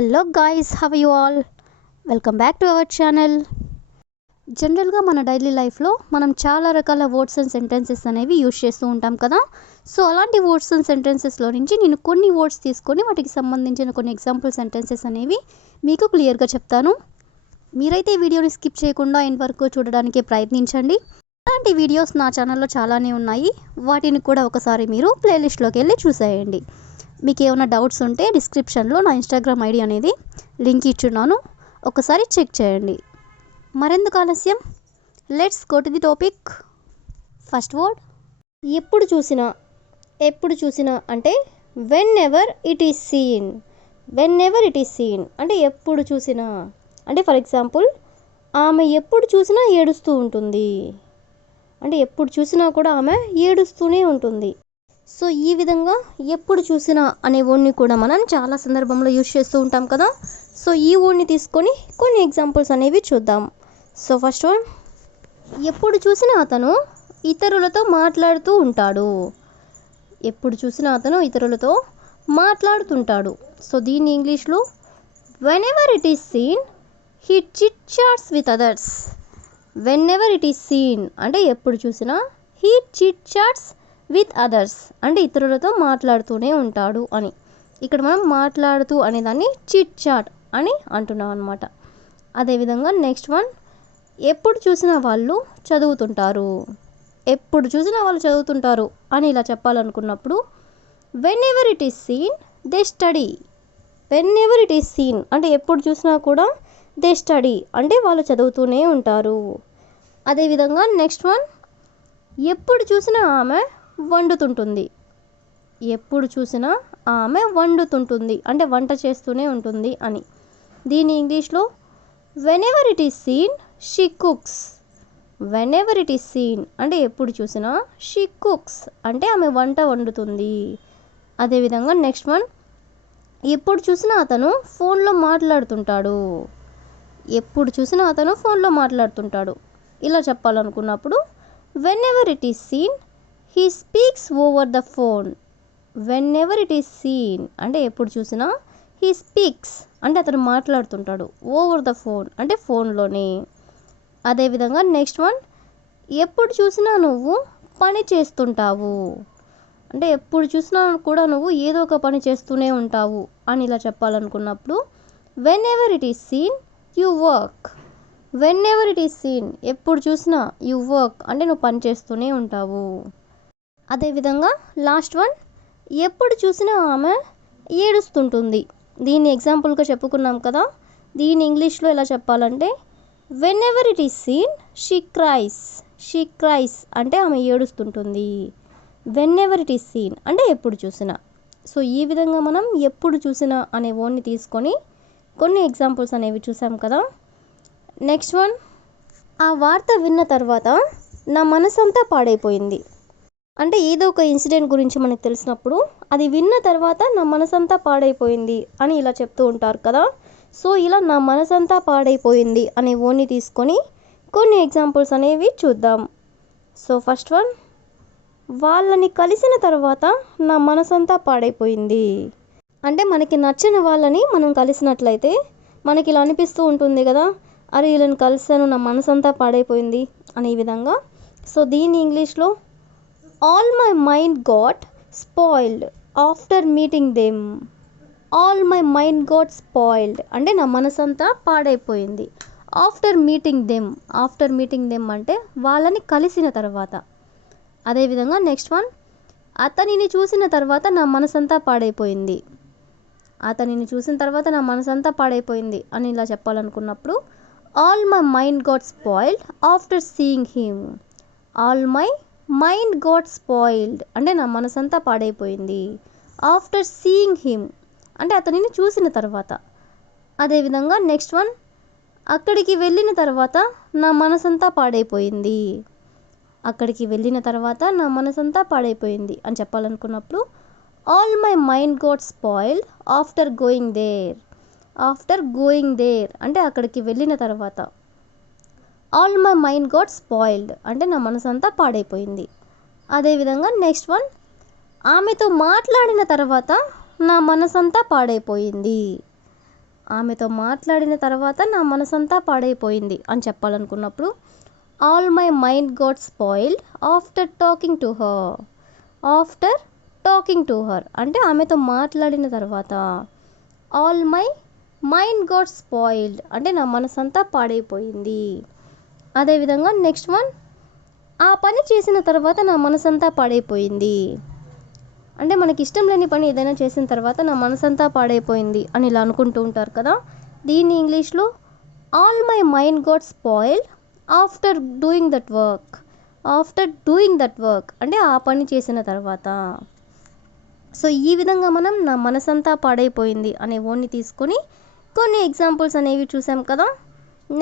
Hello guys, have you all? Welcome back to our channel. జనరల్గా మన daily లైఫ్లో మనం చాలా రకాల వర్డ్స్ అండ్ సెంటెన్సెస్ అనేవి యూజ్ చేస్తూ ఉంటాం కదా. సో అలాంటి వర్డ్స్ అండ్ సెంటెన్సెస్లో నుంచి నేను కొన్ని వర్డ్స్ తీసుకొని వాటికి సంబంధించిన కొన్ని ఎగ్జాంపుల్ సెంటెన్సెస్ అనేవి మీకు క్లియర్గా చెప్తాను. మీరైతే ఈ వీడియోని స్కిప్ చేయకుండా ఎండ్ వరకు చూడడానికి ప్రయత్నించండి. అలాంటి వీడియోస్ నా ఛానల్లో చాలానే ఉన్నాయి, వాటిని కూడా ఒకసారి మీరు ప్లేలిస్ట్లోకి వెళ్ళి చూసేయండి. మీకు ఏమైనా డౌట్స్ ఉంటే డిస్క్రిప్షన్లో నా ఇన్స్టాగ్రామ్ ఐడి అనేది లింక్ ఇచ్చున్నాను, ఒకసారి చెక్ చేయండి. మరెందుకు ఆలస్యం, let's go to the topic. First word ఎప్పుడు చూసినా. ఎప్పుడు చూసినా అంటే when ever it is scene. When ever it is seen అంటే ఎప్పుడు చూసినా. అంటే ఫర్ ఎగ్జాంపుల్, ఆమె ఎప్పుడు చూసినా ఏడుస్తూ ఉంటుంది అంటే ఎప్పుడు చూసినా కూడా ఆమె ఏడుస్తూనే ఉంటుంది. సో ఈ విధంగా ఎప్పుడు చూసినా అనే వర్డ్ని కూడా మనం చాలా సందర్భంలో యూజ్ చేస్తూ ఉంటాం కదా. సో ఈ వర్డ్ని తీసుకొని కొన్ని ఎగ్జాంపుల్స్ అనేవి చూద్దాం. సో ఫస్ట్ వన్, ఎప్పుడు చూసినా అతను ఇతరులతో మాట్లాడుతూ ఉంటాడు. ఎప్పుడు చూసినా అతను ఇతరులతో మాట్లాడుతుంటాడు. సో దీన్ని ఇంగ్లీష్లో when ever it is seen he chit charts with others. When ever it is seen అంటే ఎప్పుడు చూసినా he chit charts with others అంటే ఇతరులతో మాట్లాడుతూనే ఉంటాడు అని. ఇక్కడ మనం మాట్లాడుతూ అనేదాన్ని చిట్ చాట్ అని అంటున్నాం అనమాట. అదేవిధంగా నెక్స్ట్ వన్, ఎప్పుడు చూసినా వాళ్ళు చదువుతుంటారు. ఎప్పుడు చూసినా వాళ్ళు చదువుతుంటారు అని ఇలా చెప్పాలనుకున్నప్పుడు whenever it is seen they study. Whenever it is seen అంటే ఎప్పుడు చూసినా కూడా దే స్టడీ అంటే వాళ్ళు చదువుతూనే ఉంటారు. అదేవిధంగా నెక్స్ట్ వన్, ఎప్పుడు చూసినా ఆమె వండుతుంటుంది. ఎప్పుడు చూసినా ఆమె వండుతుంటుంది అంటే వంట చేస్తూనే ఉంటుంది అని. దీని ఇంగ్లీష్లో when ever it is seen she cooks. When ever it is seen అంటే ఎప్పుడు చూసినా షీ కుక్స్ అంటే ఆమె వంట వండుతుంది. అదేవిధంగా నెక్స్ట్ వన్, ఎప్పుడు చూసినా అతను ఫోన్లో మాట్లాడుతుంటాడు. ఎప్పుడు చూసినా అతను ఫోన్లో మాట్లాడుతుంటాడు ఇలా చెప్పాలనుకున్నప్పుడు whenever it is seen he speaks over the phone. Whenever it is seen అంటే ఎప్పుడు చూసినా హీ స్పీక్స్ అంటే అతను మాట్లాడుతుంటాడు, ఓవర్ ద ఫోన్ అంటే ఫోన్లోనే. అదేవిధంగా నెక్స్ట్ వన్, ఎప్పుడు చూసినా నువ్వు పని చేస్తుంటావు అంటే ఎప్పుడు చూసినా కూడా నువ్వు ఏదో ఒక పని చేస్తూనే ఉంటావు అని ఇలా చెప్పాలనుకున్నప్పుడు whenever it is seen you work. Whenever it is seen ఎప్పుడు చూసినా యు వర్క్ అంటే నువ్వు పని చేస్తూనే ఉంటావు. అదేవిధంగా లాస్ట్ వన్, ఎప్పుడు చూసినా ఆమె ఏడుస్తుంటుంది. దీన్ని ఎగ్జాంపుల్గా చెప్పుకున్నాం కదా. దీన్ని ఇంగ్లీష్లో ఎలా చెప్పాలంటే whenever it is seen she cries. She cries అంటే ఆమె ఏడుస్తుంటుంది. Whenever it is seen అంటే ఎప్పుడు చూసినా. సో ఈ విధంగా మనం ఎప్పుడు చూసినా అనే వర్డ్ని తీసుకొని కొన్ని ఎగ్జాంపుల్స్ అనేవి చూసాం కదా. నెక్స్ట్ వన్, ఆ వార్త విన్న తర్వాత నా మనసంతా పాడైపోయింది అంటే ఏదో ఒక ఇన్సిడెంట్ గురించి మనకు తెలిసినప్పుడు అది విన్న తర్వాత నా మనసంతా పాడైపోయింది అని ఇలా చెప్తూ ఉంటారు కదా. సో ఇలా నా మనసంతా పాడైపోయింది అనే వర్డ్ని తీసుకొని కొన్ని ఎగ్జాంపుల్స్ అనేవి చూద్దాం. సో ఫస్ట్ వన్, వాళ్ళని కలిసిన తర్వాత నా మనసంతా పాడైపోయింది అంటే మనకి నచ్చిన వాళ్ళని మనం కలిసినట్లయితే మనకి ఇలా అనిపిస్తూ ఉంటుంది కదా, అరే వీళ్ళని కలిసాను నా మనసంతా పాడైపోయింది అనే విధంగా. సో దీని ఇంగ్లీష్లో all my mind got spoiled after meeting them. All my mind got spoiled అంటే నా మనసంతా పాడైపోయింది. After meeting them. After meeting them అంటే వాళ్ళని కలిసిన తర్వాత. అదేవిధంగా నెక్స్ట్ వన్, అతనిని చూసిన తర్వాత నా మనసంతా పాడైపోయింది. అతనిని చూసిన తర్వాత నా మనసంతా పాడైపోయింది అని ఇలా చెప్పాలనుకున్నప్పుడు all my mind got spoiled after seeing him. All my mind got spoiled అంటే నా మనసంతా పాడైపోయింది. ఆఫ్టర్ సీయింగ్ హిమ్ అంటే అతనిని చూసిన తర్వాత. అదేవిధంగా నెక్స్ట్ వన్, అక్కడికి వెళ్ళిన తర్వాత నా మనసంతా పాడైపోయింది. అక్కడికి వెళ్ళిన తర్వాత నా మనసంతా పాడైపోయింది అని చెప్పాలనుకున్నప్పుడు all my mind got spoiled after going there. After going there అంటే అక్కడికి వెళ్ళిన తర్వాత. All my mind got spoiled అంటే నా మనసంతా పాడైపోయింది. అదేవిధంగా నెక్స్ట్ వన్, ఆమెతో మాట్లాడిన తర్వాత నా మనసంతా పాడైపోయింది. ఆమెతో మాట్లాడిన తర్వాత నా మనసంతా పాడైపోయింది అని చెప్పాలనుకున్నప్పుడు all my mind got spoiled after talking to her. After talking to her అంటే ఆమెతో మాట్లాడిన తర్వాత. All my mind got spoiled అంటే నా మనసంతా పాడైపోయింది. అదేవిధంగా నెక్స్ట్ వన్, ఆ పని చేసిన తర్వాత నా మనసంతా పాడైపోయింది అంటే మనకి ఇష్టం లేని పని ఏదైనా చేసిన తర్వాత నా మనసంతా పాడైపోయింది అని ఇలా అనుకుంటూ ఉంటారు కదా. దీన్ని ఇంగ్లీష్లో all my mind got spoiled after doing that work. After doing that work అంటే ఆ పని చేసిన తర్వాత. సో ఈ విధంగా మనం నా మనసంతా పాడైపోయింది అనే వర్డ్ని తీసుకొని కొన్ని ఎగ్జాంపుల్స్ అనేవి చూసాం కదా.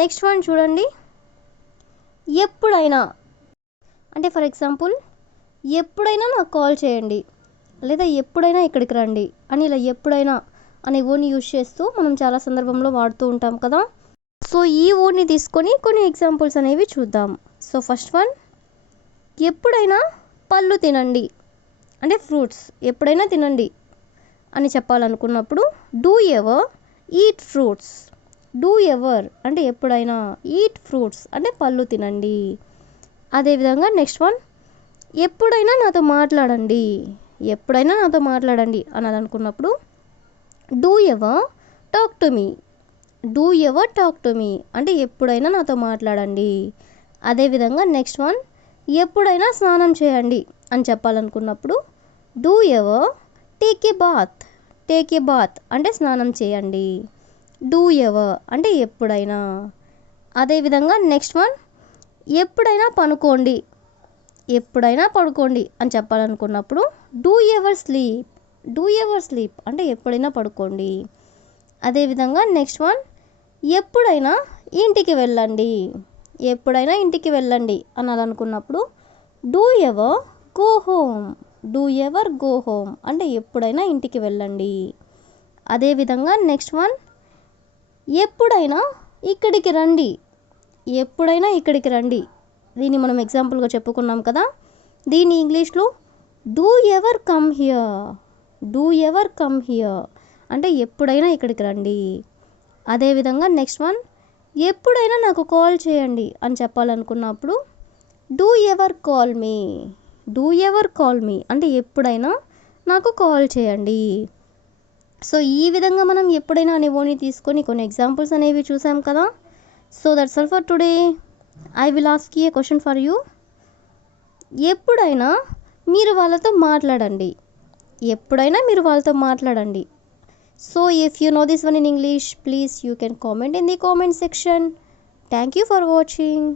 నెక్స్ట్ వన్ చూడండి, ఎప్పుడైనా అంటే ఫర్ ఎగ్జాంపుల్ ఎప్పుడైనా నాకు కాల్ చేయండి లేదా ఎప్పుడైనా ఇక్కడికి రండి అని ఇలా ఎప్పుడైనా అనే వర్డ్ని యూజ్ చేస్తూ మనం చాలా సందర్భంలో వాడుతూ ఉంటాం కదా. సో ఈ వర్డ్ని తీసుకొని కొన్ని ఎగ్జాంపుల్స్ అనేవి చూద్దాం. సో ఫస్ట్ వన్, ఎప్పుడైనా పళ్ళు తినండి అంటే ఫ్రూట్స్ ఎప్పుడైనా తినండి అని చెప్పాలనుకున్నప్పుడు do ever eat fruits. Do ever అంటే ఎప్పుడైనా, ఈట్ ఫ్రూట్స్ అంటే పళ్ళు తినండి. అదేవిధంగా నెక్స్ట్ వన్, ఎప్పుడైనా నాతో మాట్లాడండి. ఎప్పుడైనా నాతో మాట్లాడండి అన్నది అనుకున్నప్పుడు do ever talk to me. Do ever talk to me అంటే ఎప్పుడైనా నాతో మాట్లాడండి. అదేవిధంగా నెక్స్ట్ వన్, ఎప్పుడైనా స్నానం చేయండి అని చెప్పాలనుకున్నప్పుడు do ever take a bath. Take a bath అంటే స్నానం చేయండి. డూ ఎవర్ అంటే ఎప్పుడైనా. అదేవిధంగా నెక్స్ట్ వన్, ఎప్పుడైనా పనుకోండి. ఎప్పుడైనా పడుకోండి అని చెప్పాలనుకున్నప్పుడు do ever sleep. Do ever sleep అంటే ఎప్పుడైనా పడుకోండి. అదేవిధంగా నెక్స్ట్ వన్, ఎప్పుడైనా ఇంటికి వెళ్ళండి. ఎప్పుడైనా ఇంటికి వెళ్ళండి అనాలనుకున్నప్పుడు do ever go home. Do ever go home అంటే ఎప్పుడైనా ఇంటికి వెళ్ళండి. అదేవిధంగా నెక్స్ట్ వన్, ఎప్పుడైనా ఇక్కడికి రండి. ఎప్పుడైనా ఇక్కడికి రండి దీన్ని మనం ఎగ్జాంపుల్గా చెప్పుకున్నాం కదా. దీన్ని ఇంగ్లీష్లో do ever come here. Do ever come here అంటే ఎప్పుడైనా ఇక్కడికి రండి. అదేవిధంగా నెక్స్ట్ వన్, ఎప్పుడైనా నాకు కాల్ చేయండి అని చెప్పాలనుకున్నప్పుడు do ever call me. Do ever call me అంటే ఎప్పుడైనా నాకు కాల్ చేయండి. సో ఈ విధంగా మనం ఎప్పుడైనా అనే వర్డ్ని తీసుకొని కొన్ని ఎగ్జాంపుల్స్ అనేవి చూసాం కదా. So that's all for today. I will ask you A question for you. ఎప్పుడైనా మీరు వాళ్ళతో మాట్లాడండి. ఎప్పుడైనా మీరు వాళ్ళతో మాట్లాడండి. So if you know this one in English, please you can comment in the comment section. Thank you for watching.